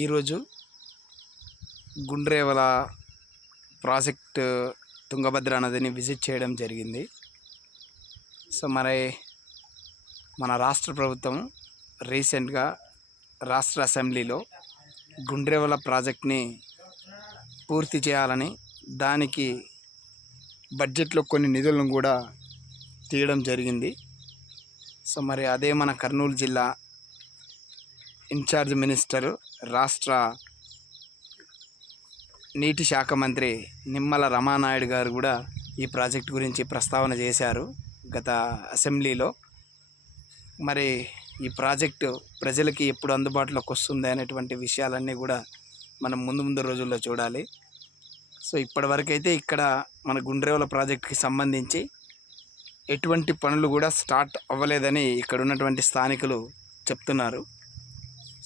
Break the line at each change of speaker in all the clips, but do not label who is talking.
ఈరోజు గుండ్రేవల ప్రాజెక్ట్ తుంగభద్ర నదిని విజిట్ చేయడం జరిగింది. సో మరి మన రాష్ట్ర ప్రభుత్వం రీసెంట్గా రాష్ట్ర అసెంబ్లీలో గుండ్రేవల ప్రాజెక్ట్ని పూర్తి చేయాలని దానికి బడ్జెట్లో కొన్ని నిధులను కూడా తీయడం జరిగింది. సో మరి అదే మన కర్నూలు జిల్లా ఇన్ఛార్జ్ మినిస్టర్ రాష్ట్ర నీటి శాఖ మంత్రి నిమ్మల రమానాయుడు గారు కూడా ఈ ప్రాజెక్ట్ గురించి ప్రస్తావన చేశారు గత అసెంబ్లీలో. మరి ఈ ప్రాజెక్టు ప్రజలకి ఎప్పుడు అందుబాటులోకి వస్తుంది అనేటువంటి విషయాలన్నీ కూడా మనం ముందు ముందు రోజుల్లో చూడాలి. సో ఇప్పటివరకైతే ఇక్కడ మన గుండ్రేవుల ప్రాజెక్టుకి సంబంధించి ఎటువంటి పనులు కూడా స్టార్ట్ అవ్వలేదని ఇక్కడ ఉన్నటువంటి స్థానికులు చెప్తున్నారు.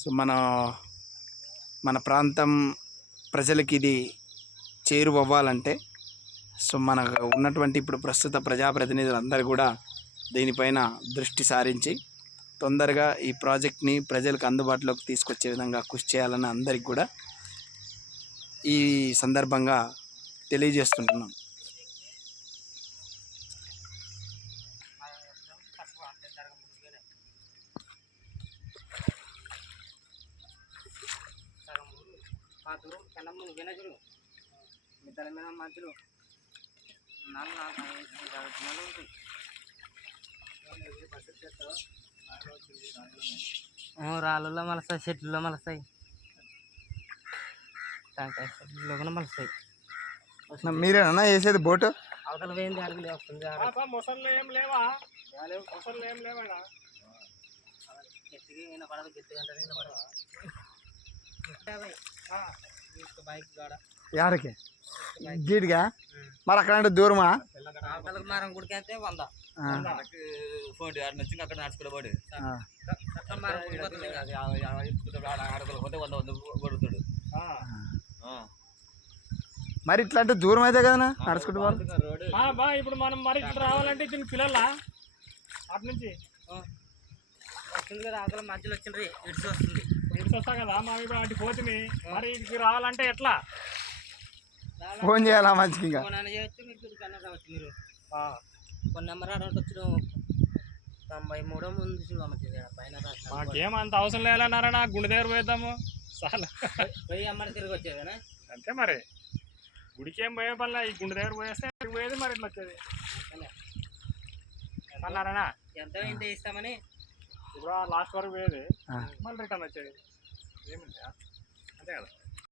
సో మన మన ప్రాంతం ప్రజలకి ఇది చేరువవ్వాలంటే సో మన ఉన్నటువంటి ఇప్పుడు ప్రస్తుత ప్రజాప్రతినిధులందరూ కూడా దీనిపైన దృష్టి సారించి తొందరగా ఈ ప్రాజెక్ట్ని ప్రజలకు అందుబాటులోకి తీసుకొచ్చే విధంగా కృషి చేయాలని అందరికి కూడా ఈ సందర్భంగా తెలియజేస్తుంటున్నాం.
పాతురు కన్నమ్మ వినజురు మిద్దల మీద మంచులు నాలుగు నాలుగు ఉంటాయి. రాళ్ళలో మలుస్తాయి చెట్లలో మలుస్తాయి టెంకాయ చెట్లలో కూడా మలుస్తాయి
మీరేనా? వేసేది బోటు?
అవతల పోయింది అడుగులే వస్తుంది
ముసళ్ళు ఏం లేవా? ముసళ్ళు ఏం లేవా
గట్టిగా వినపడదు గట్టిగా అంటే కాడ
యాడికి? గీడిగా మరి అక్కడ దూరమా?
అవతలకు మారం గుడికి అయితే వంద
ఫోన్ ఆడ నుంచి అక్కడ
మారం గుడికి పోతుంది కాదు.
ఆడకలు పోతే వంద వంద కొడుతాడు
మరి ఇట్లా అంటే దూరం అయితే కదా నడుచుకుంటూ
బా ఇప్పుడు మనం మరి ఇట్లా రావాలంటే దీని పిల్లల అటు నుంచి?
వస్తుంది కదా అవతల మధ్యలో వచ్చిండ్రి. ఇడిచి వస్తుంది.
కదా మా ఇప్పుడు అటు పోతుంది మరి రావాలంటే ఎట్లా?
ఫోన్ చేయాలా మంచికి ఇంకా
కొన్ని నెంబర్ వచ్చిన తొంభై మూడో ముందు చూడమంది పైన రాసిన
మాకేం అంత అవసరం లేదన్నారా నా గుండె దగ్గర పోయేద్దాము. చాలా.
పోయి అమ్మని తిరిగి వచ్చేదేనా?
అంతే మరి. గుడికి ఏం పోయే పనిలే ఈ గుండె దగ్గర పోయేస్తే పోయేది మరి ఇట్లా వచ్చేది. అన్నారా
ఎంత ఇంత ఇస్తామని?
ఇప్పుడు లాస్ట్ వరకు పోయేది. మళ్ళీ రిటర్న్ వచ్చేది. ఏమిటి అంతే కదా.